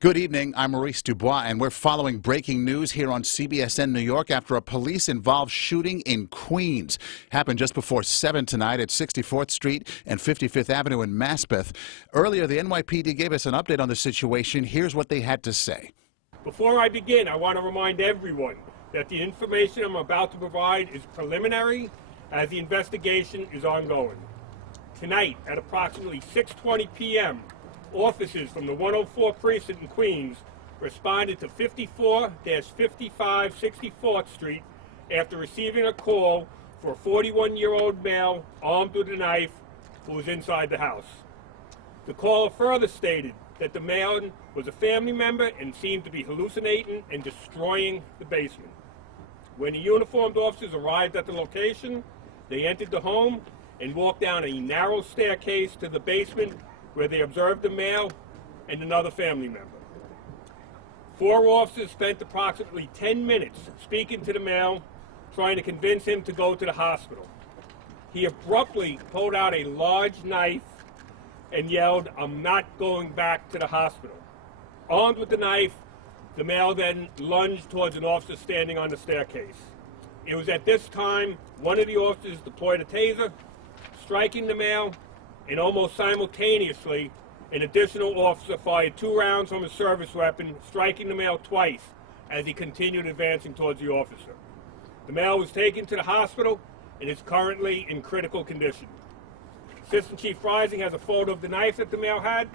Good evening. I'm Maurice Dubois, and we're following breaking news here on CBSN New York after a police-involved shooting in Queens. Happened just before 7 tonight at 64th Street and 55th Avenue in Maspeth. Earlier, the NYPD gave us an update on the situation. Here's what they had to say. Before I begin, I want to remind everyone that the information I'm about to provide is preliminary as the investigation is ongoing. Tonight, at approximately 6:20 p.m., officers from the 104 Precinct in Queens responded to 54-55 64th Street after receiving a call for a 41-year-old male armed with a knife who was inside the house. The caller further stated that the man was a family member and seemed to be hallucinating and destroying the basement. When the uniformed officers arrived at the location, they entered the home and walked down a narrow staircase to the basement where they observed the male and another family member. 4 officers spent approximately 10 minutes speaking to the male, trying to convince him to go to the hospital. He abruptly pulled out a large knife and yelled, "I'm not going back to the hospital." Armed with the knife, the male then lunged towards an officer standing on the staircase. It was at this time one of the officers deployed a taser, striking the male, and almost simultaneously, an additional officer fired 2 rounds from his service weapon, striking the male twice as he continued advancing towards the officer. The male was taken to the hospital and is currently in critical condition. Assistant Chief Rising has a photo of the knife that the male had.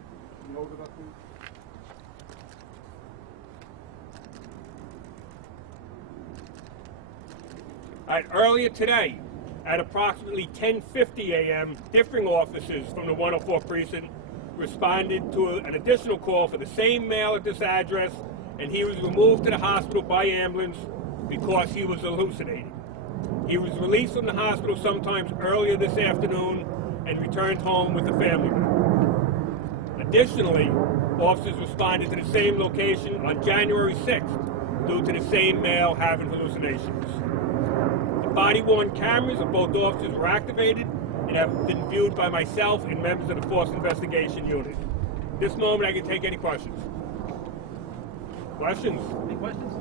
All right, earlier today, at approximately 10:50 a.m., differing officers from the 104 Precinct responded to an additional call for the same male at this address, and he was removed to the hospital by ambulance because he was hallucinating. He was released from the hospital sometimes earlier this afternoon and returned home with a family member. Additionally, officers responded to the same location on January 6th due to the same male having hallucinations. Body-worn cameras of both officers were activated and have been viewed by myself and members of the Force Investigation Unit. This moment, I can take any questions. Questions? Any questions?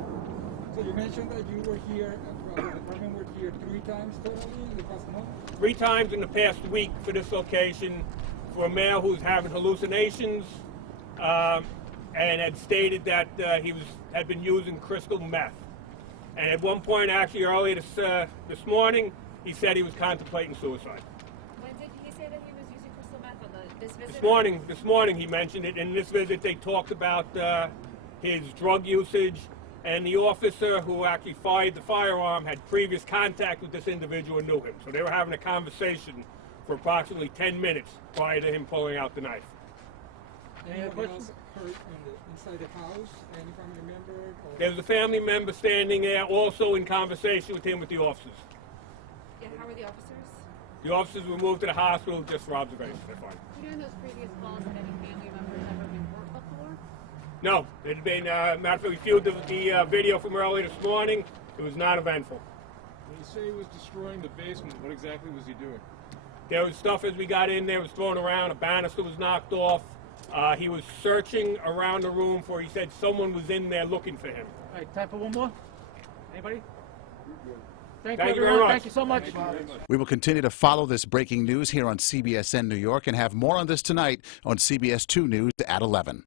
So you mentioned that you were here, the department were here 3 times totally in the past month? 3 times in the past week for this location for a male who's having hallucinations and had stated that he had been using crystal meth. And at one point, actually earlier this morning, he said he was contemplating suicide. When did he say that he was using crystal meth on this visit? This morning he mentioned it. In this visit, they talked about his drug usage, and the officer who actually fired the firearm had previous contact with this individual and knew him. So they were having a conversation for approximately 10 minutes prior to him pulling out the knife. Any other questions? Hurt inside the house? Any family member? Or? There was a family member standing there, also in conversation with him with the officers. Yeah, how were the officers? The officers were moved to the hospital just for observation. They're fine. During those previous calls, had any family members ever been hurt before? No, it had been, matter of fact, we viewed the video from earlier this morning. It was not eventful. When you say he was destroying the basement, what exactly was he doing? There was stuff as we got in there was thrown around. A banister was knocked off. He was searching around the room for, he said someone was in there looking for him. All right, time for one more? Anybody? Thank you very much. Thank you so much. We will continue to follow this breaking news here on CBSN New York and have more on this tonight on CBS 2 News at 11.